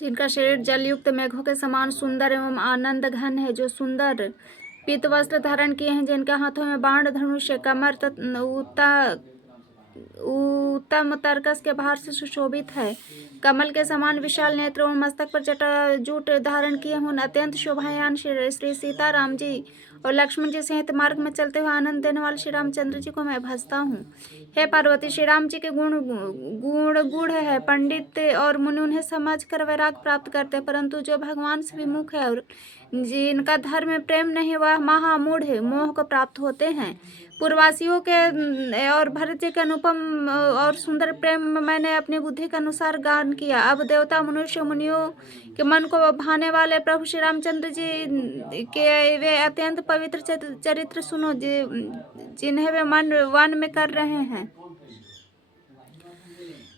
जिनका शरीर जलयुक्त मेघों के समान सुंदर एवं आनंद घन है, जो सुंदर पीत वस्त्र धारण किए हैं, जिनके हाथों में बाण धनुष, कमर उत्तम तर्कस के भार से सुशोभित है, कमल के समान विशाल नेत्र एवं मस्तक पर जटाजूट धारण किए हुए अत्यंत शोभायान श्री सीता राम जी और लक्ष्मण जी सहित मार्ग में चलते हुए आनंद देने वाले श्री रामचंद्र जी को मैं भजता हूँ। हे पार्वती, श्री राम जी के गुण गूढ़ है, पंडित और मुनि उन्हें समझ कर वैराग प्राप्त करते हैं, परंतु जो भगवान से विमुख है और जिनका धर्म में प्रेम नहीं, वह महामूढ़ मोह को प्राप्त होते हैं। पूर्ववासियों के और भरत जी के अनुपम और सुंदर प्रेम मैंने अपनी बुद्धि के अनुसार गान किया। अब देवता मनुष्य मुनियों के मन को भाने वाले प्रभु श्री रामचंद्र जी के वे अत्यंत पवित्र चरित्र सुनो, जिन्हें वे वन में कर रहे हैं।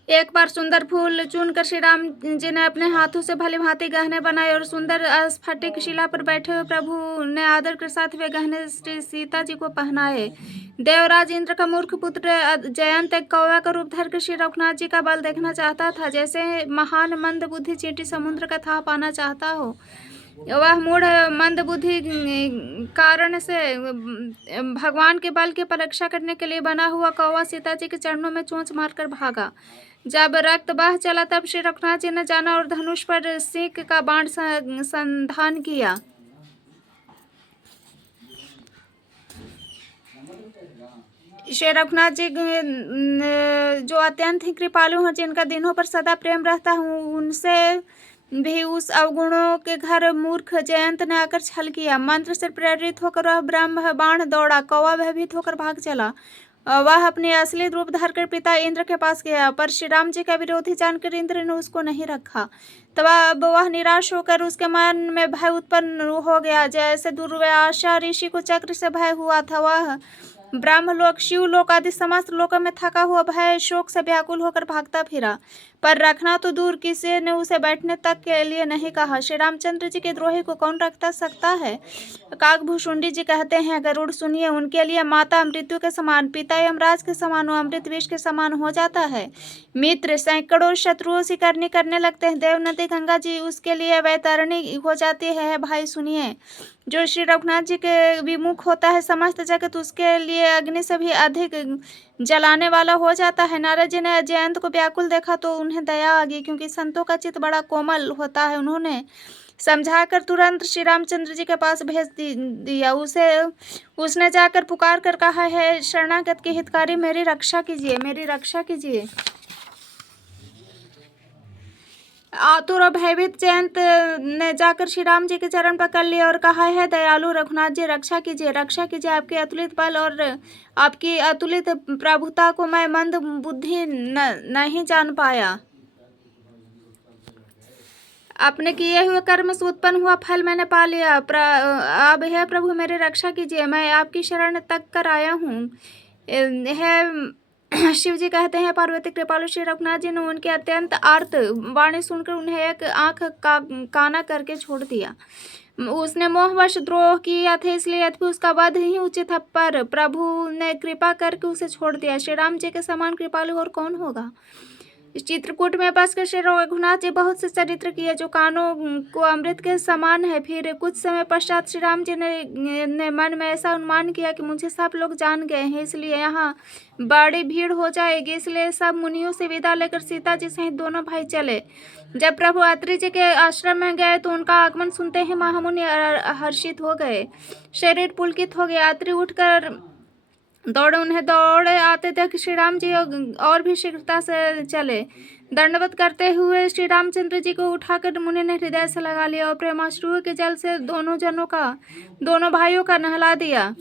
एक बार सुंदर फूल चुनकर श्री राम जी ने अपने हाथों से भली भांति गहने बनाए और सुंदर स्फटिक शिला पर बैठे हुए प्रभु ने आदर के साथ वे गहने श्री सीता जी को पहनाए। देवराज इंद्र का मूर्ख पुत्र जयंत एक कौवा का रूप धरकर श्री रघुनाथ जी का बल देखना चाहता था, जैसे महान मंद बुद्धि चींटी समुद्र का था पाना चाहता हो। वह मूढ़ मंद बुद्धि कारण से भगवान के बल की परीक्षा करने के लिए बना हुआ कौवा सीता जी के चरणों में चोंच मारकर भागा। जब रक्त बह चला तब श्री रघुनाथ जी ने जाना और धनुष पर सीख का बाण संधान किया। श्री रघुनाथ जी जो अत्यंत ही कृपालु हैं, जिनका दिनों पर सदा प्रेम रहता हूँ, उनसे भी उस अवगुणों के घर मूर्ख जयंत ने आकर छल किया। मंत्र से प्रेरित होकर वह ब्रह्म बाण दौड़ा, कौवा भयभीत होकर भाग चला। वह अपने असली रूप धरकर पिता इंद्र के पास गया, पर श्री राम जी का विरोधी जानकर इंद्र ने उसको नहीं रखा। तब अब वह निराश होकर उसके मन में भय उत्पन्न हो गया, जैसे दुर्वासा ऋषि को चक्र से भय हुआ था। वह ब्रह्मलोक, शिवलोक आदि समस्त लोकों में थका हुआ भय शोक से व्याकुल होकर भागता फिरा, पर रखना तो दूर, किसी ने उसे बैठने तक के लिए नहीं कहा। श्री रामचंद्र जी के द्रोही को कौन रखता सकता है। काकभूषुंडी जी कहते हैं, गरुड़ सुनिए, उनके लिए माता मृत्यु के समान, पिता यमराज के समान, अमृत विष के समान हो जाता है। मित्र सैकड़ों शत्रुओं से करनी करने लगते हैं। देव नदी गंगा जी उसके लिए वैतरणी हो जाती है। भाई सुनिए, जो श्री रघुनाथ जी के विमुख होता है, समस्त जगत उसके लिए अग्नि से भी अधिक जलाने वाला हो जाता है। नारद जी ने जयंत को व्याकुल देखा तो उन्हें दया आ गई, क्योंकि संतों का चित्त बड़ा कोमल होता है। उन्होंने समझाकर तुरंत श्री रामचंद्र जी के पास भेज दिया। उसने जाकर पुकार कर कहा, है शरणागत के हितकारी, मेरी रक्षा कीजिए, मेरी रक्षा कीजिए। आतुर और भयभीत जयंत ने जाकर श्री राम जी के चरण पकड़ लिए और कहा, है दयालु रघुनाथ जी, रक्षा कीजिए, रक्षा कीजिए। आपके अतुलित बल और आपकी अतुलित प्रभुता को मैं मंद बुद्धि नहीं जान पाया। अपने किए हुए कर्म से उत्पन्न हुआ फल मैंने पा लिया। अब है प्रभु, मेरी रक्षा कीजिए, मैं आपकी शरण तक कर आया हूँ। है शिव जी कहते हैं, पार्वती कृपालु श्री रघुनाथ जी ने उनके अत्यंत आर्त वाणी सुनकर उन्हें एक आंख काना करके छोड़ दिया। उसने मोहवश द्रोह किया था, इसलिए यद्यपि उसका वध ही उचित था, पर प्रभु ने कृपा करके उसे छोड़ दिया। श्री राम जी के समान कृपालु और कौन होगा। इस चित्रकूट में बसकर श्री रघुनाथ जी बहुत से चरित्र किए, जो कानों को अमृत के समान है। फिर कुछ समय पश्चात श्री राम जी ने मन में ऐसा अनुमान किया कि मुझे सब लोग जान गए हैं, इसलिए यहाँ बड़ी भीड़ हो जाएगी, इसलिए सब मुनियों से विदा लेकर सीता जी सहित दोनों भाई चले। जब प्रभु अत्रि जी के आश्रम में गए तो उनका आगमन सुनते ही महामुनि हर्षित हो गए, शरीर पुलकित हो गया। अत्रि उठकर दौड़े, उन्हें दौड़े आते देख श्री राम जी और भी शीघ्रता से चले। दंडवत करते हुए श्री रामचंद्र जी को उठाकर मुनि ने हृदय से लगा लिया और प्रेमाश्रुओं के जल से दोनों भाइयों का नहला दिया।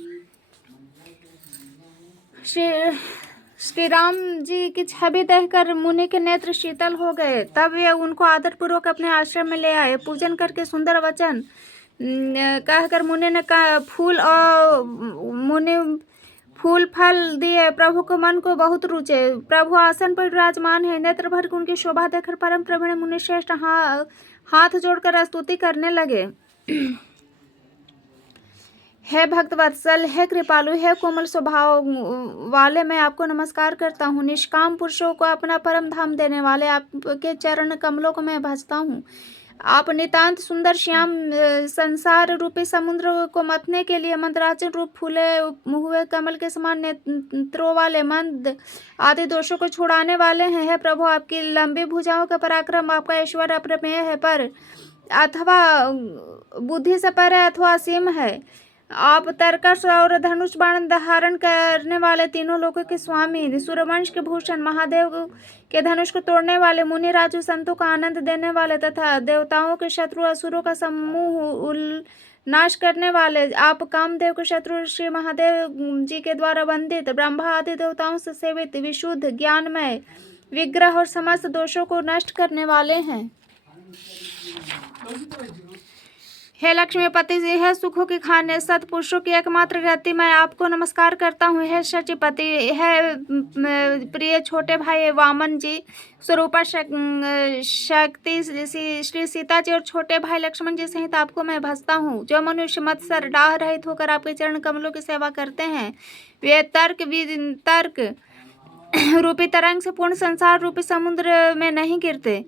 श्री राम जी की छवि देखकर मुनि के नेत्र शीतल हो गए। तब वे उनको आदरपूर्वक अपने आश्रम में ले आए। पूजन करके सुंदर वचन कहकर मुनि ने फूल फल दिए। प्रभु को मन को बहुत रुचे। प्रभु आसन पर विराजमान है। नेत्र भर उनकी शोभा देखकर परम प्रवीण मुनि श्रेष्ठ हाथ जोड़कर स्तुति करने लगे। हे भक्त वत्सल, हे कृपालु, हे कोमल स्वभाव वाले, मैं आपको नमस्कार करता हूँ। निष्काम पुरुषों को अपना परम धाम देने वाले आपके चरण कमलों को मैं भजता हूँ। आप नितांत सुंदर श्याम संसार रूपी समुद्र को मथने के लिए मंदराचल रूप फूले हुए कमल के समान नेत्रों वाले, मंद आदि दोषों को छुड़ाने वाले हैं। हे प्रभु, आपकी लंबी भुजाओं का पराक्रम, आपका ऐश्वर्य अप्रमेय है, पर अथवा बुद्धि से परे अथवा असीम है। आप तर्कस और धनुष बाण धारण करने वाले, तीनों लोकों के स्वामी, सूर्यवंश के भूषण, महादेव के धनुष को तोड़ने वाले, मुनि राजू संतों का आनंद देने वाले तथा देवताओं के शत्रु असुरों का समूह नाश करने वाले, आप कामदेव के शत्रु श्री महादेव जी के द्वारा वंदित, ब्रह्मा आदि देवताओं से सेवित, विशुद्ध ज्ञानमय विग्रह और समस्त दोषों को नष्ट करने वाले हैं। हे लक्ष्मीपति जी, हे सुखों की खाने, सत्पुरुषों की एकमात्र गति, मैं आपको नमस्कार करता हूँ। हे शचीपति, हे प्रिय छोटे भाई वामन जी, स्वरूपा शक्ति श्री सीता जी और छोटे भाई लक्ष्मण जी सहित आपको मैं भजता हूँ। जो मनुष्य मत्सर डाह रहित होकर आपके चरण कमलों की सेवा करते हैं, वे तर्क रूपी तरंग से पूर्ण संसार रूपी समुद्र में नहीं गिरते।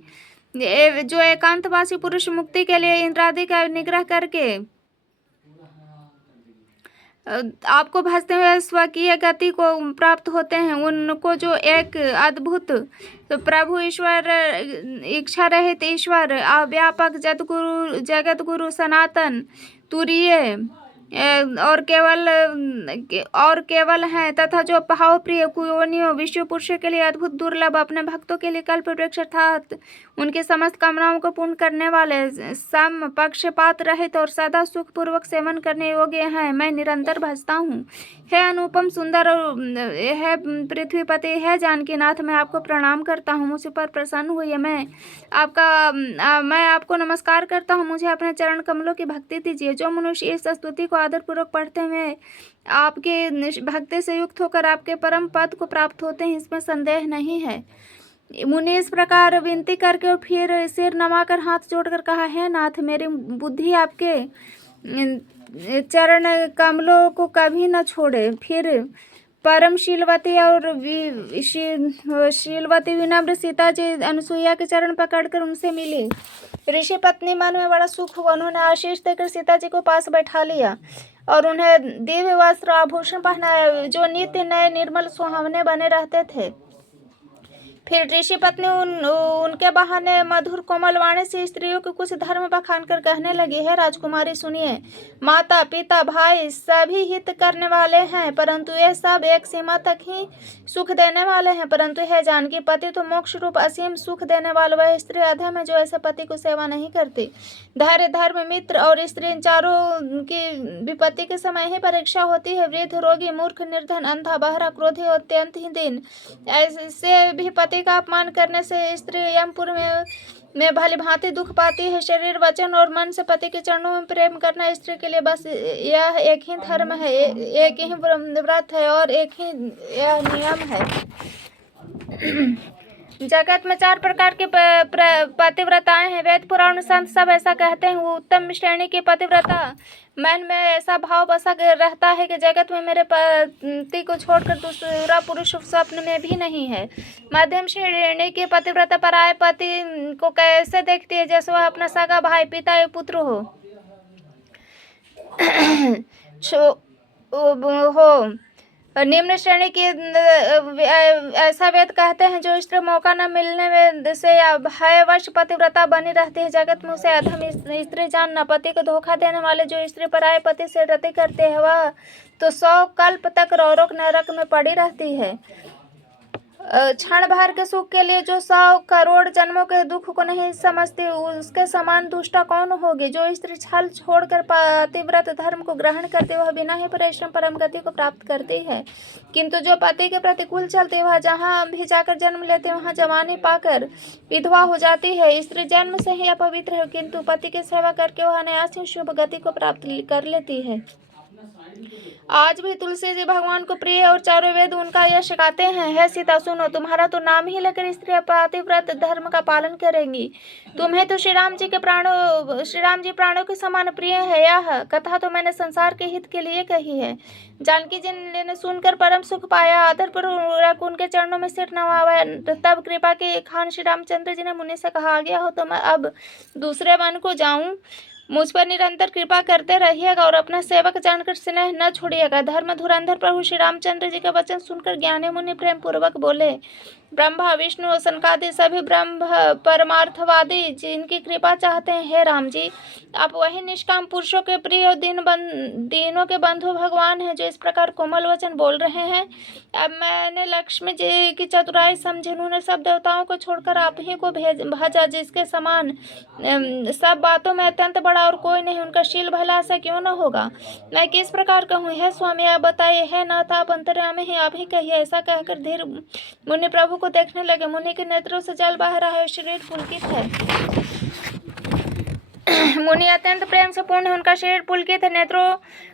जो एकांतवासी पुरुष मुक्ति के लिए इंद्रादि का निग्रह करके आपको भजते हुए स्वकीय गति को प्राप्त होते हैं, उनको जो एक अद्भुत प्रभु ईश्वर, इच्छा रहित ईश्वर, व्यापक जगत गुरु सनातन तुरीय और केवल हैं तथा जो भाव प्रिय कुयोनियों विश्व पुरुषों के लिए अद्भुत दुर्लभ, अपने भक्तों के लिए कल्प वृक्ष अर्थात उनके समस्त कामनाओं को पूर्ण करने वाले, सम पक्षपात रहित और सदा सुख पूर्वक सेवन करने योग्य हैं, मैं निरंतर भजता हूँ। हे अनुपम सुंदर, हे पृथ्वीपति, हे जानकीनाथ, मैं आपको प्रणाम करता हूँ। मुझ पर प्रसन्न हुई, मैं आपको नमस्कार करता हूँ। मुझे अपने चरण कमलों की भक्ति दीजिए। जो मनुष्य इस स्तुति को आदर पूर्वक पढ़ते हुए आपके भक्ति से युक्त होकर आपके परम पद को प्राप्त होते हैं, इसमें संदेह नहीं है। मुनि इस प्रकार विनती करके और फिर सिर नवाकर हाथ जोड़कर कहा, हे नाथ, मेरी बुद्धि आपके चरण कमलों को कभी न छोड़े। फिर परम शीलवती और शीलवती विनम्र सीता जी अनुसुईया के चरण पकड़कर उनसे मिली। ऋषि पत्नी मन में बड़ा सुख हुआ। उन्होंने आशीष देकर सीता जी को पास बैठा लिया और उन्हें दिव्य वस्त्र आभूषण पहनाया जो नित्य नए निर्मल सुहावने बने रहते थे। फिर ऋषि पत्नी उनके बहाने मधुर कोमल वाणी से स्त्रियों के कुछ धर्म बखान कर कहने लगी, है राजकुमारी सुनिए, माता पिता भाई सभी हित करने वाले हैं, परंतु ये सब एक सीमा तक ही सुख देने वाले हैं। परंतु है जानकी, पति तो मोक्ष रूप असीम सुख देने वाला वह स्त्री अधम है जो ऐसे पति को सेवा नहीं करती। धैर्य धर्म मित्र और स्त्री चारों की विपत्ति के समय ही परीक्षा होती है। वृद्ध रोगी मूर्ख निर्धन अंधा बहरा क्रोधी और अत्यंत ही दीन, ऐसे भी पति का अपमान करने से स्त्री यमपुर में भली भांति दुख पाती है। शरीर वचन और मन से पति के चरणों में प्रेम करना स्त्री के लिए बस यह एक ही धर्म है, एक ही व्रत है और एक ही यह नियम है। जगत में 4 प्रकार के पतिव्रताएं हैं। वेद पुराण संत सब ऐसा कहते हैं। वो उत्तम श्रेणी की पतिव्रता मन में ऐसा भाव बसा रहता है कि जगत में मेरे पति को छोड़कर दूसरा पुरुष स्वप्न में भी नहीं है। मध्यम श्रेणी की पतिव्रता पराये पति को कैसे देखती है, जैसे वह अपना सगा भाई पिता या पुत्र हो। निम्न श्रेणी की ऐसा वेद कहते हैं जो स्त्री मौका न मिलने में से या भयवश पतिव्रता बनी रहती है। जगत में उसे अधम स्त्री जानना। पति को धोखा देने वाले जो स्त्री पराये पति से रति करते हैं वह तो 100 कल्प तक रौरक नरक में पड़ी रहती है। क्षण भर के सुख के लिए जो 100 करोड़ जन्मों के दुख को नहीं समझती, उसके समान दुष्टा कौन होगी। जो स्त्री छल छोड़कर पतिव्रत धर्म को ग्रहण करती वह बिना ही परिश्रम परम गति को प्राप्त करती है। किंतु जो पति के प्रतिकूल चलती वह जहाँ भी जाकर जन्म लेते वहाँ जवानी पाकर विधवा हो जाती है। स्त्री जन्म से ही अपवित्र है, किंतु पति की सेवा करके वह अनायास ही शुभ गति को प्राप्त कर लेती है। आज भी तुलसी जी भगवान को प्रिय और चारों वेद उनका यश गाते हैं। हे सीता सुनो, तुम्हारा तो नाम ही लेकर स्त्रियां पातिव्रत धर्म का पालन करेंगी। तुम्हें तो श्री राम जी प्राणों के समान प्रिय है। यह कथा तो मैंने संसार के हित के लिए कही है। जानकी जी ने सुनकर परम सुख पाया, आदरपूर्वक उनके चरणों में सिर नवाया। तब कृपा के खान श्री रामचंद्र जी ने मुनि से कहा, आ गया हो तो मैं अब दूसरे वन को जाऊं। मुझ पर निरंतर कृपा करते रहिएगा और अपना सेवक जानकर स्नेह न छोड़िएगा। धर्म धुरंधर प्रभु श्री रामचंद्र जी का वचन सुनकर ज्ञानी मुनि प्रेम पूर्वक बोले, ब्रह्मा विष्णु और सनकादि सभी ब्रह्म परमार्थवादी जिनकी कृपा चाहते हैं, हे राम जी आप वही निष्काम पुरुषों के प्रिय और दीनों के बंधु भगवान हैं जो इस प्रकार कोमल वचन बोल रहे हैं। अब मैंने लक्ष्मी जी की चतुराई समझी। उन्होंने सब देवताओं को छोड़कर आप ही को भजा, जिसके समान सब बातों में अत्यंत बड़ा और कोई नहीं। उनका शील भला सा क्यों न होगा। मैं किस प्रकार कहूँ, हे स्वामी आप बताइए। हे नाथ आप अंतर्यामी ही, आप ही कहिए। ऐसा कहकर धीर मुनि प्रभु को देखने लगे। मुनि के नेत्रों से जल बह रहा है, शरीर पुलकित है। मुनि अत्यंत प्रेम से पूर्ण है, उनका शरीर पुलकित है। नेत्रों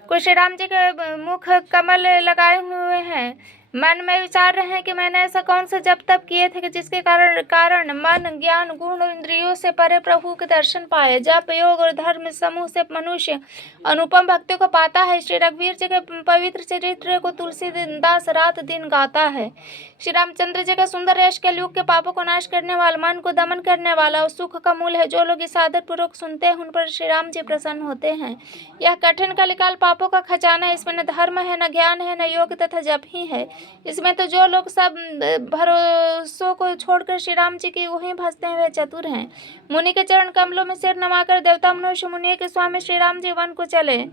को श्री राम जी के मुख कमल लगाए हुए हैं। मन में विचार रहे हैं कि मैंने ऐसा कौन सा जप तप किए थे कि जिसके कारण मन ज्ञान गुण और इंद्रियों से परे प्रभु के दर्शन पाए। जप योग और धर्म समूह से मनुष्य अनुपम भक्ति को पाता है। श्री रघुवीर जी के पवित्र चरित्र को तुलसीदास रात दिन गाता है। श्री रामचंद्र जी का सुंदर यश कलयुग के पापों को नाश करने वाला, मन को दमन करने वाला और सुख का मूल है। जो लोग इस आदर पूर्वक सुनते हैं उन पर श्री राम जी प्रसन्न होते हैं। यह कठिन कलिकाल पापों का खजाना है। इसमें न धर्म है, न ज्ञान है, न योग तथा जप ही है। इसमें तो जो लोग सब भरोसों को छोड़कर श्री राम जी की वहीं भजते हैं वे चतुर हैं। मुनि के चरण कमलों में सिर नवाकर देवता मनुष्य मुनि के स्वामी श्री राम जी वन को चले।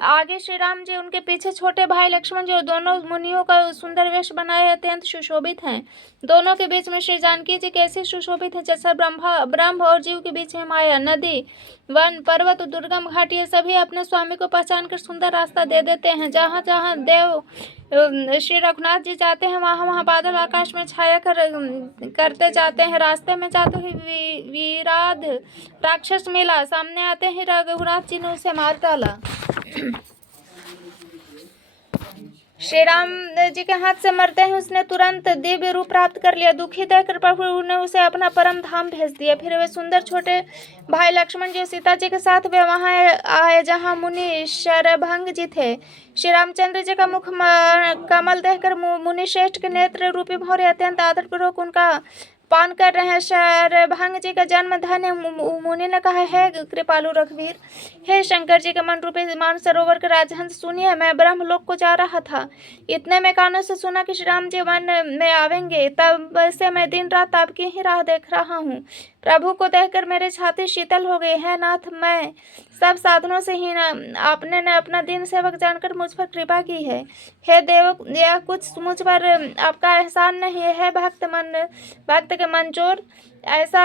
आगे श्री राम जी, उनके पीछे छोटे भाई लक्ष्मण जी और दोनों मुनियों का सुंदर वेश बनाए अत्यंत सुशोभित हैं। दोनों के बीच में श्री जानकी जी कैसे सुशोभित हैं, जैसा ब्रह्म और जीव के बीच में माया। नदी वन पर्वत दुर्गम घाट ये सभी अपने स्वामी को पहचान कर सुंदर रास्ता दे देते हैं। जहाँ जहाँ देव श्री रघुनाथ जी जाते हैं वहाँ वहाँ बादल आकाश में छाया करते जाते हैं। रास्ते में जाते हुए विराध राक्षस मिला, सामने आते ही रघुनाथ जी ने उसे मार डाला। श्री राम जी के हाथ से मरते ही उसने तुरंत दिव्य रूप प्राप्त कर लिया। दुखी देखकर प्रभु ने उसे अपना परम धाम भेज दिया। फिर वे सुंदर छोटे भाई लक्ष्मण जी और सीता जी के साथ वे वहां आए जहां मुनि शरभंग जी थे। श्री रामचंद्र जी का मुख कमल देखकर मुनि श्रेष्ठ के नेत्र रूपी भौरे अत्यंत आदरपूर्वक उनका पान कर रहे हैं। शरभंग जी का जन्म धन्य। मुनि ने कहा, है कृपालु रघुवीर, हे शंकर जी के मन रूपी मानसरोवर के राजहंस सुनिए, मैं ब्रह्मलोक को जा रहा था। इतने में कानों से सुना कि श्री राम जी वन में आवेंगे। तब से मैं दिन रात आपकी ही राह देख रहा हूँ। प्रभु को देखकर मेरे छाती शीतल हो गई है। नाथ मैं सब साधनों से ही आपने ने अपना दीन सेवक जानकर मुझ पर कृपा की है। हे देव, यह कुछ मुझ पर आपका एहसान नहीं है। भक्त के मंचोर ऐसा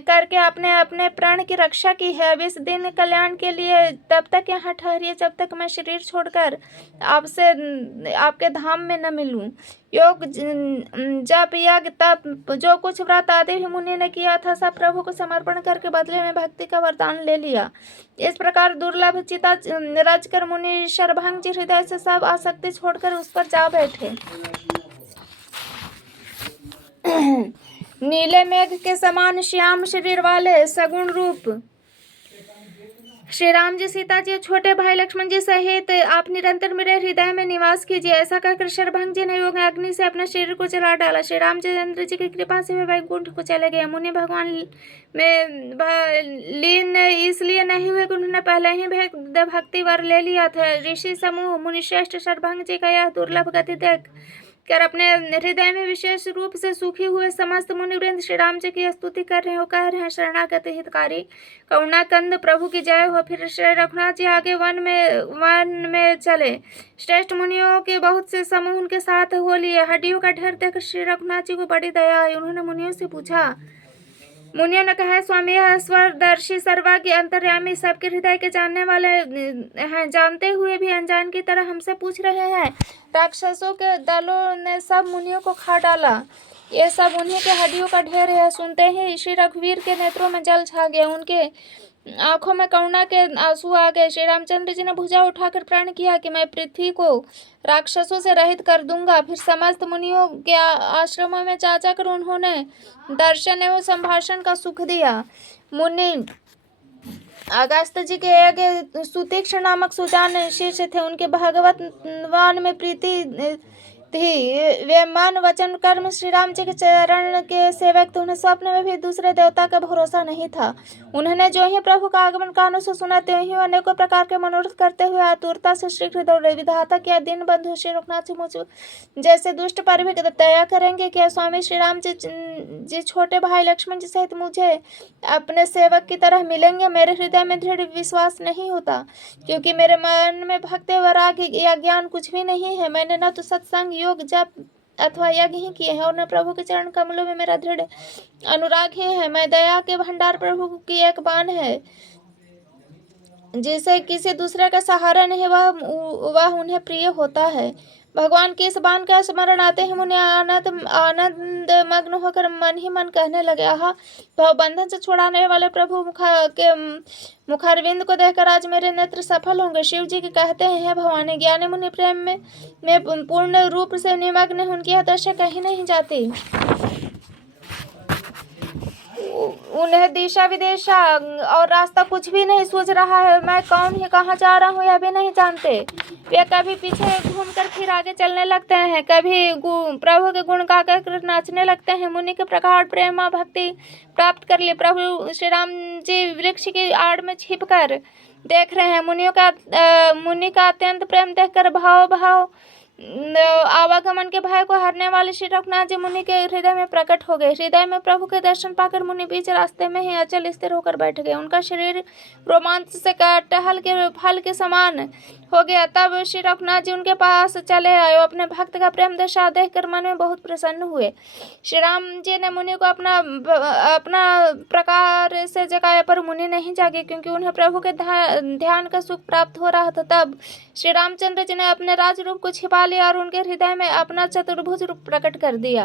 करके आपने अपने प्राण की रक्षा की है। अब इस दिन कल्याण के लिए तब तक यहाँ ठहरिए जब तक मैं शरीर छोड़कर आपसे आपके धाम में न मिलूं। योग जप यज्ञ तप जो कुछ व्रत आदि भी मुनि ने किया था सब प्रभु को समर्पण करके बदले में भक्ति का वरदान ले लिया। इस प्रकार दुर्लभ चिता रचकर मुनि शरभंग जी हृदय से सब आसक्ति छोड़कर उस पर जा बैठे। नीले मेघ के समान श्याम शरीर वाले सगुण रूप श्री राम जी, सीता जी, छोटे भाई लक्ष्मण जी सहित आप निरंतर मेरे हृदय में निवास कीजिए। ऐसा कहकर शरभंग जी ने योग अग्नि से अपने शरीर को जला डाला। श्री रामचंद्र जी की कृपा से वे वैकुंठ को चले गए। मुनि भगवान में लीन इसलिए नहीं हुए कि उन्होंने पहले ही भक्ति वर ले लिया था। ऋषि समूह मुनि श्रेष्ठ शरभंग जी का यह दुर्लभ गति देख कर अपने हृदय में विशेष रूप से सुखी हुए समस्त मुनिवृंद श्री राम जी की स्तुति कर रहे हो, कह रहे हैं, शरणागत हितकारी करुणाकंद प्रभु की जय हो। फिर श्री रघुनाथ जी आगे वन में चले। श्रेष्ठ मुनियों के बहुत से समूह उनके साथ हो लिए। हड्डियों का ढेर देखकर श्री रघुनाथ जी को बड़ी दया आई। उन्होंने मुनियों से पूछा। मुनियों ने कहा, स्वामी यह स्वरदर्शी सर्वज्ञ अंतर्यामी सबके हृदय के जानने वाले हैं, जानते हुए भी अनजान की तरह हमसे पूछ रहे हैं। राक्षसों के दलों ने सब मुनियों को खा डाला। ये सब उन्हीं के हड्डियों का ढेर है। सुनते ही श्री रघुवीर के नेत्रों में जल छा गया। उनके आंखों में करुणा के आंसू आ गए। श्री रामचंद्र जी ने भुजा उठाकर प्रण किया कि मैं पृथ्वी को राक्षसों से रहित कर दूंगा। फिर समस्त मुनियों के आश्रमों में जा जाकर उन्होंने दर्शन एवं संभाषण का सुख दिया। मुनि अगस्त जी के एक सुतीक्ष्ण नामक सुजान शिष्य थे। उनके भगवान में प्रीति थी। वे मन वचन कर्म श्री राम जी के चरण के सेवक थे। उन्हें स्वप्न में भी दूसरे देवता का भरोसा नहीं था। उन्होंने जो ही प्रभु का आगमन कानों से सुना, त्यों ही अनेकों प्रकार के मनोरथ करते हुए आतुरता से शीघ्र दौड़े। विधाता क्या दिन बंधु श्री रघुनाथ जी मुझ जैसे दुष्ट पर भी दया करेंगे क्या? स्वामी श्री राम जी छोटे भाई लक्ष्मण जी सहित मुझे अपने सेवक की तरह मिलेंगे? मेरे हृदय में दृढ़ विश्वास नहीं होता, क्योंकि मेरे मन में भक्ति वैराग या ज्ञान कुछ भी नहीं है। मैंने न तो सत्संग योग जप अथवा यज्ञ ही किए हैं और न प्रभु के चरण कमलों में मेरा दृढ़ अनुराग ही है। मैं दया के भंडार प्रभु की एक बाण है, जिसे किसी दूसरे का सहारा नहीं, वह उन्हें प्रिय होता है। भगवान के इस बाण का स्मरण आते ही मुनि आनंद मग्न होकर मन ही मन कहने लगे, आहा, भव बंधन से छुड़ाने वाले प्रभु के मुखारविंद को देखकर आज मेरे नेत्र सफल होंगे। शिव जी के कहते हैं, भवानी ज्ञानी मुनि प्रेम में पूर्ण रूप से निमग्न है, उनकी यह दशा कहीं नहीं जाती। उन्हें दिशा विदिशा और रास्ता कुछ भी नहीं सूझ रहा है। मैं कौन ही कहाँ जा रहा हूँ यह भी नहीं जानते। वे कभी पीछे घूमकर फिर आगे चलने लगते हैं, कभी प्रभु के गुण गाकर नाचने लगते हैं। मुनि के प्रगाढ़ प्रेम और भक्ति प्राप्त कर लिए प्रभु श्री राम जी वृक्ष की आड़ में छिप कर देख रहे हैं। मुनि का अत्यंत प्रेम देखकर भाव आवागमन के भय को हरने वाले श्री रघुनाथ जी मुनि के हृदय में प्रकट हो गए। हृदय में प्रभु के दर्शन पाकर मुनि बीच रास्ते में ही अचल स्थिर होकर बैठ गए। उनका शरीर रोमांच से कटहल के फल के समान हो गया। तब श्री रघुनाथ जी उनके पास चले आए। अपने भक्त का प्रेम दशा देखकर मन में बहुत प्रसन्न हुए। श्री राम जी ने मुनि को अपना प्रकार से जगाया, पर मुनि नहीं जागे, क्योंकि उन्हें प्रभु के ध्यान का सुख प्राप्त हो रहा था। तब श्री रामचंद्र जी ने अपने राज रूप को छिपा लिया और उनके हृदय में अपना चतुर्भुज रूप प्रकट कर दिया।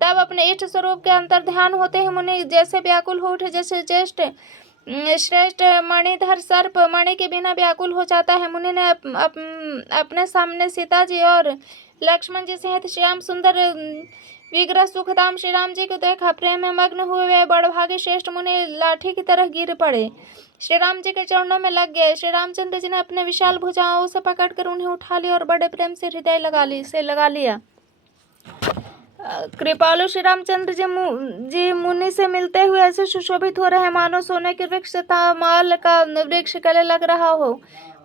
तब अपने इष्ट स्वरूप के अंतर ध्यान होते ही मुनि जैसे व्याकुल हो उठे, जैसे ज्येष्ठ श्रेष्ठ मणिधर सर्प मणि के बिना व्याकुल हो जाता है। मुनि ने अपने सामने सीता जी और लक्ष्मण जी सहित श्याम सुंदर विग्रह सुखधाम श्री राम जी को देखा। प्रेम में मग्न हुए वे बड़भागी श्रेष्ठ मुनि लाठी की तरह गिर पड़े, श्री राम जी के चरणों में लग गए। श्री रामचंद्र जी ने अपने विशाल भुजाओं से पकड़कर उन्हें उठा लिया और बड़े प्रेम से हृदय लगा लिया। कृपालु श्री रामचंद्र जी मुनि से मिलते हुए ऐसे सुशोभित हो रहे हैं, मानो सोने के वृक्ष तामाल का वृक्ष गले लग रहा हो।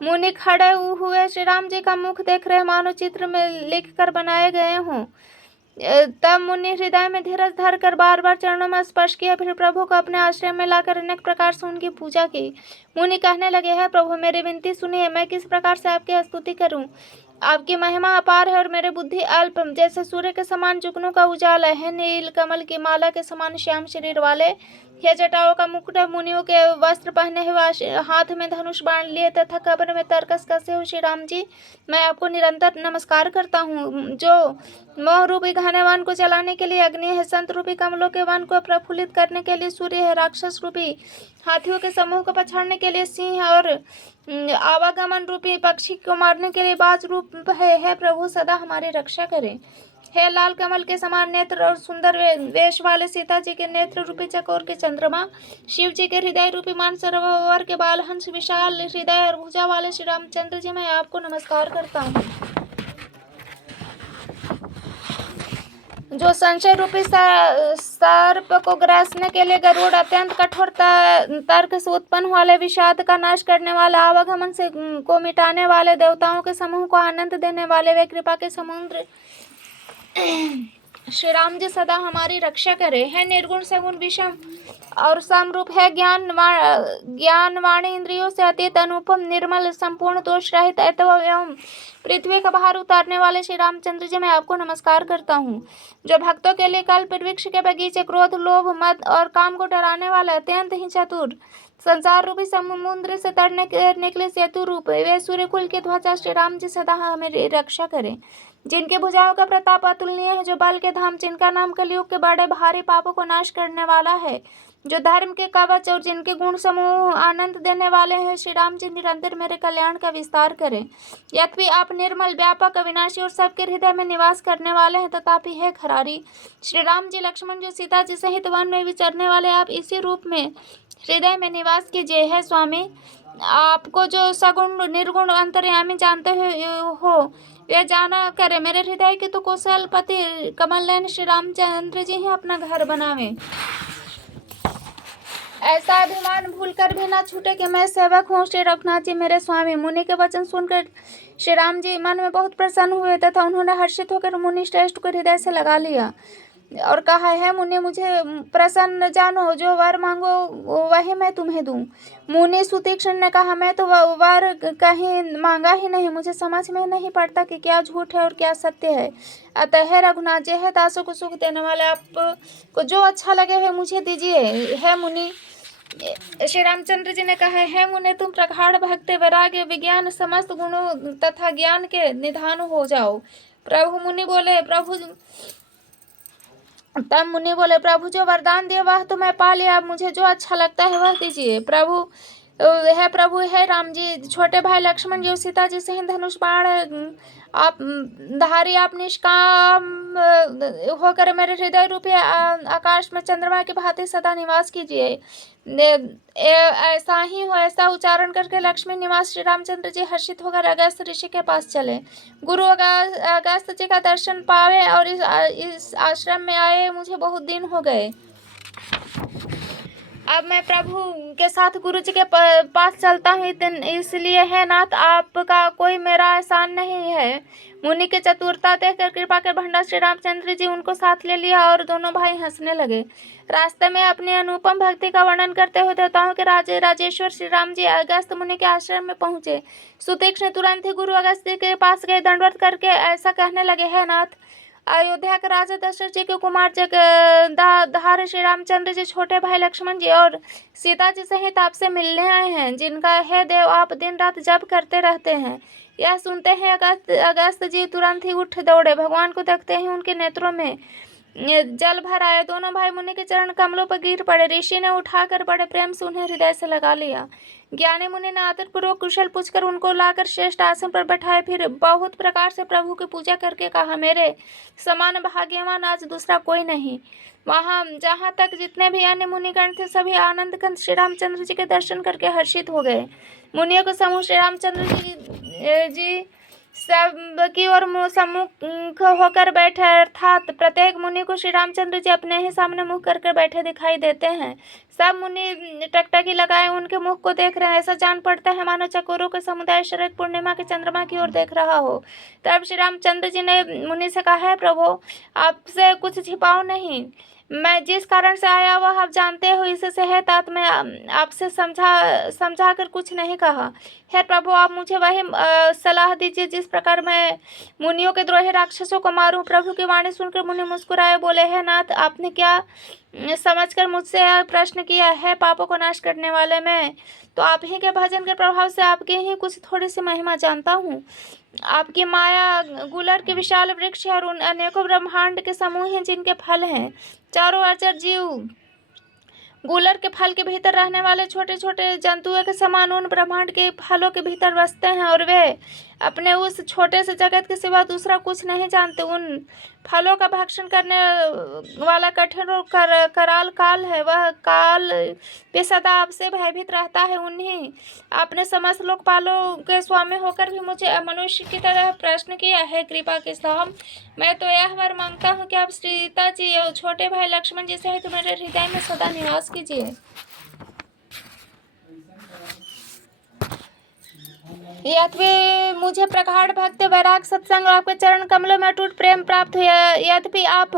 मुनि खड़े हुए श्री राम जी का मुख देख रहे, मानो चित्र में लिख कर बनाए गए हों। तब मुनि हृदय में धीरज धर कर बार बार चरणों में स्पर्श किया, फिर प्रभु को अपने आश्रय में लाकर अनेक प्रकार से उनकी पूजा की। मुनि कहने लगे, है प्रभु, मेरी विनती सुनिए। मैं किस प्रकार से आपकी स्तुति करूं? आपकी महिमा अपार है और मेरी बुद्धि अल्प। जैसे सूर्य के समान जुगनू का उजाला है, नील कमल की माला के समान श्याम शरीर वाले, हे जटाओं का मुकुट, मुनियों के वस्त्र पहने हुए, हाथ में धनुष बाण लिए तथा कब्र में तरकस कसे हुए श्री राम जी, मैं आपको निरंतर नमस्कार करता हूँ। जो मोह रूपी घने वन को जलाने के लिए अग्नि है, संत रूपी कमलों के वन को प्रफुल्लित करने के लिए सूर्य है, राक्षस रूपी हाथियों के समूह को पछाड़ने के लिए सिंह और आवागमन रूपी पक्षी को मारने के लिए बाज रूप है प्रभु सदा हमारी रक्षा करें। हे लाल कमल के समान नेत्र और सुंदर वेश वाले सीता जी के नेत्र रूपी चकोर के चंद्रमा, शिव जी के हृदय रूपी मानसरोवर के बाल हंस, विशाल हृदय और भुजा वाले श्री रामचंद्र जी, मैं आपको नमस्कार करता हूँ। जो संशय रूपी सर्प को ग्रासने के लिए गरुड़, अत्यंत कठोर तर्क से उत्पन्न वाले, विषाद का नाश करने वाले, आवागमन से को मिटाने वाले, देवताओं के समूह को आनंद देने वाले, वे कृपा के समुद्र श्री राम जी सदा हमारी रक्षा करे। है निर्गुण सगुण विषम और समरूप, है ज्ञान वाणी इंद्रियों से अतीत, अनुपम, निर्मल, संपूर्ण दोष रहित एवं पृथ्वी का भार उतारने वाले श्री रामचंद्र जी, मैं आपको नमस्कार करता हूँ। जो भक्तों के लिए कल्प वृक्ष के बगीचे, क्रोध लोभ मद और काम को डराने वाले, अत्यंत ही चतुर, संसार रूपी समुद्र से तड़ने के निकले सेतु रूप, वे सूर्यकुल के ध्वजा श्री राम जी सदा हमें रक्षा करें। जिनके भुजाओं का प्रताप अतुलनीय है, जो बल के धाम, जिनका नाम कलयुग के बड़े भारी पापों को नाश करने वाला है, जो धर्म के कवच और जिनके गुण समूह आनंद देने वाले हैं, श्री राम जी निरंतर मेरे कल्याण का विस्तार करें। यद्यपि आप निर्मल, व्यापक, अविनाशी और सबके हृदय में निवास करने वाले हैं, तथापि है खरारी श्री राम जी, लक्ष्मण जी, सीता जी सहित वन में विचरने वाले आप इसी रूप में हृदय में निवास कीजिए। है स्वामी, आपको जो सगुण निर्गुण अंतर्यामी जानते हो वे जाना करे। मेरे हृदय के तो कौशलपति कमल नयन श्री रामचंद्र जी ही अपना घर बनावे। ऐसा अभिमान भूलकर भी न छूटे कि मैं सेवक हूँ श्री रघुनाथ जी मेरे स्वामी। मुनि के वचन सुनकर श्री राम जी मन में बहुत प्रसन्न हुए तथा उन्होंने हर्षित होकर मुनि श्रेष्ठ को हृदय से लगा लिया और कहा, है मुनि, मुझे प्रसन्न जानो, जो वर मांगो वही मैं तुम्हें दूं। मुनि सुतीक्ष्ण ने कहा, मैं तो वर कहीं मांगा ही नहीं, मुझे समझ में नहीं पड़ता कि क्या झूठ है और क्या सत्य है। अतः है रघुनाथ जी, है दासों को सुख देने वाले, आपको जो अच्छा लगे है मुझे दीजिए। है मुनि, श्री रामचंद्र जी ने कहा, है मुनि, तुम प्रगाढ़ भक्ति, वैराग्य, विज्ञान, समस्त गुणों तथा ज्ञान के निधान हो जाओ। तब मुनि बोले, प्रभु जो वरदान दिए वह तो मैं पा लिया, अब मुझे जो अच्छा लगता है वह दीजिए। प्रभु है राम जी, छोटे भाई लक्ष्मण जी, सीता जी से धनुष बाण आप धारी, आप निष्काम होकर मेरे हृदय रूपी आकाश में चंद्रमा की भांति सदा निवास कीजिए। ऐसा ही हो। ऐसा उच्चारण करके लक्ष्मी निवास श्री रामचंद्र जी हर्षित होकर अगस्त ऋषि के पास चले। गुरु अगस्त जी का दर्शन पावे और इस आश्रम में आए मुझे बहुत दिन हो गए। अब मैं प्रभु के साथ गुरु जी के पास चलता हूँ, इसलिए है नाथ, आपका कोई मेरा एहसान नहीं है। मुनि के चतुरता देखकर कृपा के भंडार श्री रामचंद्र जी उनको साथ ले लिया और दोनों भाई हंसने लगे। रास्ते में अपनी अनुपम भक्ति का वर्णन करते हुए देवताओं के राजेश्वर श्री राम जी अगस्त मुनि के आश्रम में पहुंचे। सुतीक्ष्ण तुरंत ही गुरु अगस्त जी के पास गए, दंडवत करके ऐसा कहने लगे, है नाथ, अयोध्या के राजा दशरथ जी के कुमार जगदाधार श्री रामचंद्र जी, छोटे भाई लक्ष्मण जी और सीता जी सहित आपसे मिलने आए हैं, जिनका है देव आप दिन रात जप करते रहते हैं। यह सुनते हैं अगस्त जी तुरंत ही उठ दौड़े, भगवान को देखते ही उनके नेत्रों में जल भर आए। दोनों भाई मुनि के चरण कमलों पर गिर पड़े। ऋषि ने उठाकर बड़े प्रेम से उन्हें हृदय से लगा लिया। ज्ञानी मुनि ने आदरपूर्वक कुशल पूछकर उनको लाकर श्रेष्ठ आसन पर बैठाए, फिर बहुत प्रकार से प्रभु की पूजा करके कहा, मेरे समान भाग्यवान आज दूसरा कोई नहीं। वहाँ जहाँ तक जितने भी अन्य मुनिगण थे सभी आनंद कंद श्री रामचंद्र जी के दर्शन करके हर्षित हो गए। मुनियों के समूह श्री रामचंद्र जी सब की ओर सम्मुख होकर बैठे, अर्थात प्रत्येक मुनि को श्री रामचंद्र जी अपने ही सामने मुख कर बैठे दिखाई देते हैं। सब मुनि टकटकी लगाए उनके मुख को देख रहे हैं। ऐसा जान पड़ता है मानो चकोरों का समुदाय शरद पूर्णिमा के चंद्रमा की ओर देख रहा हो। तब श्री रामचंद्र जी ने मुनि से कहा, है प्रभु, आपसे कुछ छिपाओ नहीं, मैं जिस कारण से आया वह आप जानते हो, इससे है तात मैं आपसे समझा कर कुछ नहीं कहा। हे प्रभु, आप मुझे वही सलाह दीजिए जिस प्रकार मैं मुनियों के द्रोही राक्षसों को मारूं। प्रभु की वाणी सुनकर मुनि मुस्कुराए, बोले, है नाथ, आपने क्या समझकर मुझसे प्रश्न किया है? पापों को नाश करने वाले मैं तो आप ही के भजन के प्रभाव से आपकी ही कुछ थोड़ी सी महिमा जानता हूँ। आपकी माया गुलर के विशाल वृक्ष और उन अनेकों ब्रह्मांड के समूह हैं जिनके फल हैं। चारों अचर जीव गुलर के फल के भीतर रहने वाले छोटे छोटे जंतुओं के समान उन ब्रह्मांड के फलों के भीतर बसते हैं और वे अपने उस छोटे से जगत के सिवा दूसरा कुछ नहीं जानते। उन फलों का भक्षण करने वाला कठिन और कराल काल है, वह काल पे सदा आपसे भयभीत रहता है। उन्हीं आपने समस्त लोकपालों के स्वामी होकर भी मुझे मनुष्य की तरह प्रश्न किया है। कृपा के साथ मैं तो यह वर मांगता हूँ कि आप सीता जी और छोटे भाई लक्ष्मण जी सहित मेरे हृदय में सदा निवास कीजिए। यद्यपि मुझे प्रगाढ़ भक्ति, वैराग, सत्संग और आपके चरण कमलों में अटूट प्रेम प्राप्त हुआ, यद्यपि आप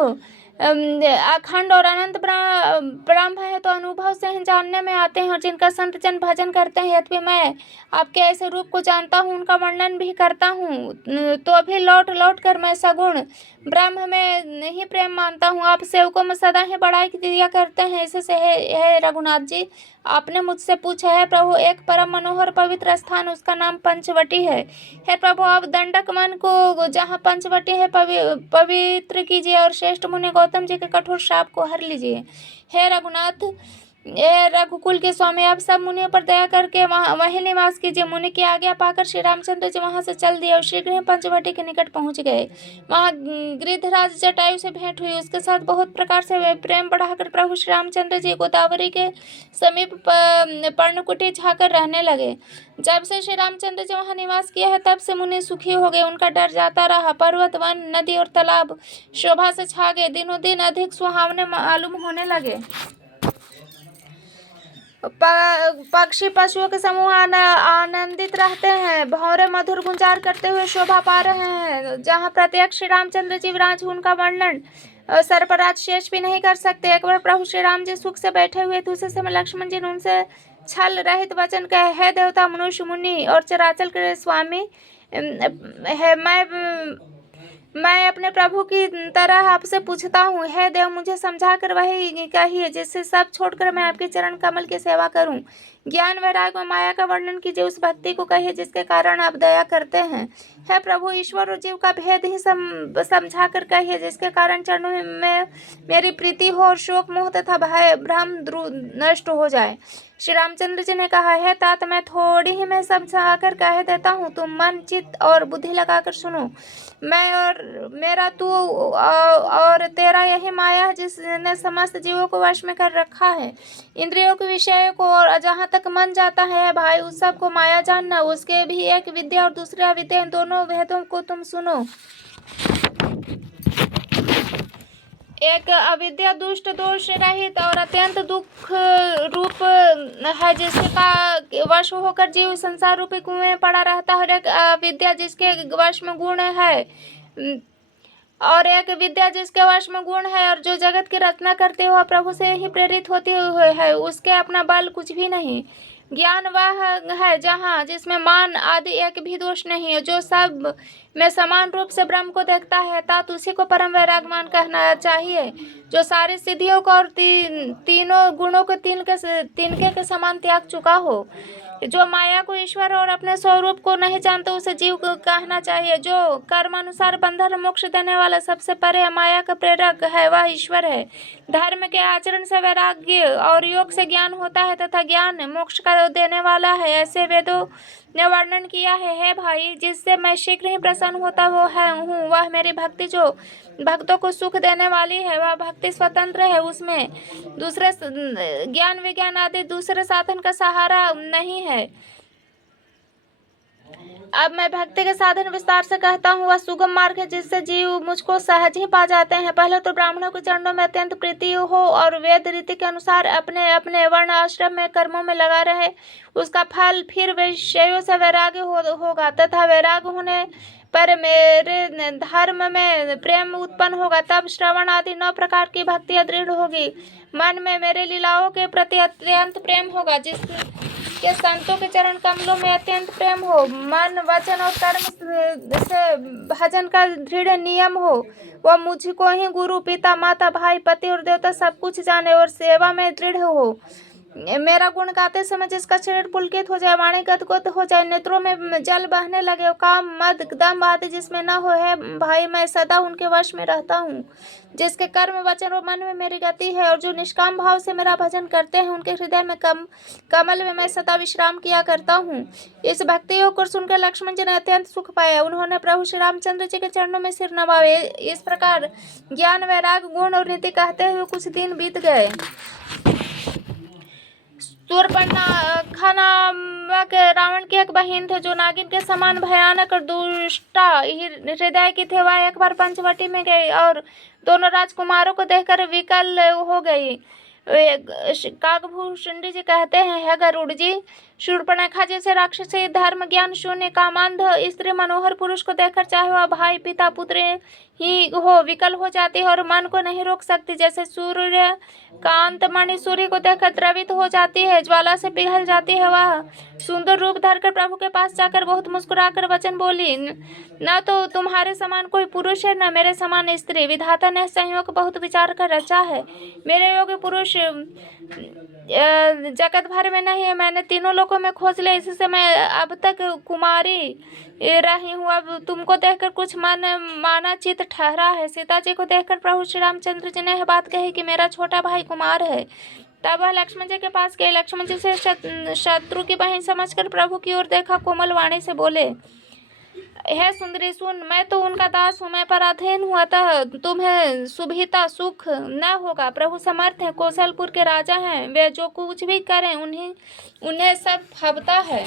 अखंड और अनंत ब्रह्म है तो अनुभव से ही जानने में आते हैं और जिनका संत जन भजन करते हैं। यद्यपि मैं आपके ऐसे रूप को जानता हूँ, उनका वर्णन भी करता हूँ, तो अभी लौट लौट कर मैं सगुण ब्रह्म में नहीं प्रेम मानता हूँ। आप सेवकों में सदा ही बड़ाई दिया करते हैं। इससे है रघुनाथ जी, आपने मुझसे पूछा है प्रभु, एक परम मनोहर पवित्र स्थान, उसका नाम पंचवटी है। हे प्रभु, आप दंडक मन को जहाँ पंचवटी है पवित्र कीजिए और श्रेष्ठ मुनि गौतम जी के कठोर श्राप को हर लीजिए। हे रघुनाथ, ए रघुकुल के स्वामी, आप सब मुनियों पर दया करके वहीं निवास कीजिए। मुनि की आज्ञा पाकर श्री रामचंद्र जी वहां से चल दिए और शीघ्र ही पंचवटी के निकट पहुंच गए। वहां गिरिधराज जटायु से भेंट हुई। उसके साथ बहुत प्रकार से वे प्रेम बढ़ाकर प्रभु श्री रामचंद्र जी गोदावरी के समीप पर्णकुटी झाकर रहने लगे। जब से श्री रामचंद्र जी वहां निवास किया है तब से मुनि सुखी हो गए। उनका डर जाता रहा। पर्वत, वन, नदी और तालाब शोभा से छा गए, दिनों दिन अधिक सुहावने मालूम होने लगे। पक्षी पशुओं के समूह आनंदित रहते हैं। भौरे मधुर गुंजार करते हुए शोभा पा रहे हैं। जहाँ प्रत्यक्ष श्री रामचंद्र जी विराज, उनका वर्णन सर्पराज शेष भी नहीं कर सकते। एक बार प्रभु श्री राम जी सुख से बैठे हुए थे। उसी समय लक्ष्मण जी ने उनसे छल रहित वचन कहे, हे देवता, मनुष्य, मुनि और चराचर के स्वामी, है मैं अपने प्रभु की तरह आपसे पूछता हूँ, हे देव, मुझे समझा कर वही कहिए जिससे सब छोड़कर मैं आपके चरण कमल की सेवा करूँ। ज्ञान, वैराग और माया का वर्णन कीजिए। उस भक्ति को कहिए जिसके कारण आप दया करते हैं। हे प्रभु, ईश्वर और जीव का भेद ही समझा कर कहिए जिसके कारण चरणों में मेरी प्रीति हो और शोक, मोह तथा भय, भ्रम नष्ट हो जाए। श्री रामचंद्र जी ने कहा, है तात, मैं थोड़ी ही मैं समझाकर कह देता हूँ, तुम मन, चित्त और बुद्धि लगाकर सुनो। मैं और मेरा तू और तेरा यही माया है जिसने समस्त जीवों को वश में कर रखा है। इंद्रियों के विषय को और जहाँ तक मन जाता है भाई, उस सब को माया जानना। उसके भी एक विद्या और दूसरा अविद्या, इन दोनों भेदों को तुम सुनो। एक अविद्या दुष्ट, दोष रहित और अत्यंत दुख रूप है, जिसका वश होकर जीव संसार रूपी कुएं में पड़ा रहता है। एक अविद्या जिसके वश में गुण है और एक विद्या जिसके वश में गुण है और जो जगत की रचना करते हुए प्रभु से ही प्रेरित होते हुए है, उसके अपना बल कुछ भी नहीं। ज्ञान वह है जहाँ जिसमें मान आदि एक भी दोष नहीं है, जो सब में समान रूप से ब्रह्म को देखता है, तात उसी को परम वैरागमान कहना चाहिए। जो सारी सिद्धियों को और तीनों गुणों को तिनके के समान त्याग चुका हो। जो माया को ईश्वर और अपने स्वरूप को नहीं जानता, उसे जीव को कहना चाहिए। जो कर्म अनुसार बंधन मोक्ष देने वाला, सबसे परे माया का प्रेरक है, वह ईश्वर है। धर्म के आचरण से वैराग्य और योग से ज्ञान होता है तथा ज्ञान मोक्ष का देने वाला है, ऐसे वेदों ने वर्णन किया है। हे भाई, जिससे मैं शीघ्र ही प्रसन्न होता हूँ, वह मेरी भक्ति जो भक्तों को सुख देने वाली है, वह भक्ति स्वतंत्र है। उसमें दूसरे ज्ञान, विज्ञान आदि दूसरे साधन का सहारा नहीं है। अब मैं भक्ति के साधन विस्तार से कहता हूँ। वह सुगम मार्ग है जिससे जीव मुझको सहज ही पा जाते हैं। पहले तो ब्राह्मणों के चरणों में अत्यंत प्रीति हो और वेद रीति के अनुसार अपने अपने वर्ण आश्रम में कर्मों में लगा रहे। उसका फल फिर विषयों से वैराग्य होगा तथा वैराग्य होने पर मेरे धर्म में प्रेम उत्पन्न होगा। तब श्रवण आदि 9 प्रकार की भक्ति दृढ़ होगी। मन में मेरे लीलाओं के प्रति अत्यंत प्रेम होगा। जिसके संतों के चरण कमलों में अत्यंत प्रेम हो, मन, वचन और कर्म से भजन का दृढ़ नियम हो, वह मुझको ही गुरु, पिता, माता, भाई, पति और देवता सब कुछ जाने और सेवा में दृढ़ हो। मेरा गुण गाते समय जिसका शरीर पुलकित हो जाए, वाणी गदगद हो जाए, नेत्रों में जल बहने लगे, काम, मद, दम्भ आदि जिसमें न हो, है भाई, मैं सदा उनके वश में रहता हूँ। जिसके कर्म, वचन और मन में मेरी गति है और जो निष्काम भाव से मेरा भजन करते हैं, उनके हृदय में कमल में मैं सदा विश्राम किया करता हूँ। इस भक्ति योग को सुनकर लक्ष्मण जी ने अत्यंत सुख पाया। उन्होंने प्रभु श्री रामचंद्र जी के चरणों में सिर नवाए। इस प्रकार ज्ञान, वैराग, गुण और नीति कहते हुए कुछ दिन बीत गए। शूर्पणखा नामक रावण की एक बहन थी जो नागिन के समान भयानक और दुष्टा हृदय की थी। वह एक बार पंचवटी में गई और दोनों राजकुमारों को देखकर विकल हो गई। काकभूषण जी कहते हैं, हे गरुड़ जी, शूर्पणखा जैसे राक्षसी, धर्म ज्ञान शून्य, कामांध स्त्री मनोहर पुरुष को देखकर चाहे वह भाई, पिता, पुत्र ही हो, विकल हो जाती है और मन को नहीं रोक सकती। जैसे सूर्य कांत मणि सूर्य को देखकर द्रवित हो जाती है, ज्वाला से पिघल जाती है। वह सुंदर रूप धरकर प्रभु के पास जाकर बहुत मुस्कुराकर वचन बोली, न तो तुम्हारे समान कोई पुरुष है, न मेरे समान स्त्री। विधाता ने संयोग बहुत विचार कर रचा है। मेरे योग्य पुरुष इस जगत भर में नहीं है, मैंने तीनों लोकों में खोज लिया, इससे मैं अब तक कुमारी रही हूँ। अब तुमको देखकर कुछ माना चित ठहरा है। सीता जी को देखकर प्रभु श्री रामचंद्र जी ने यह बात कही कि मेरा छोटा भाई कुमार है। तब वह लक्ष्मण जी के पास गए। लक्ष्मण जी से शत्रु की बहन समझकर प्रभु की ओर देखा, कोमल वाणी से बोले, हे सुंदरी सुन, मैं तो उनका दास हूँ, मैं पराधीन हूँ, अतः तुम्हें सुभिता सुख न होगा। प्रभु समर्थ है, कौशलपुर के राजा हैं, वे जो कुछ भी करें उन्हें सब फबता है।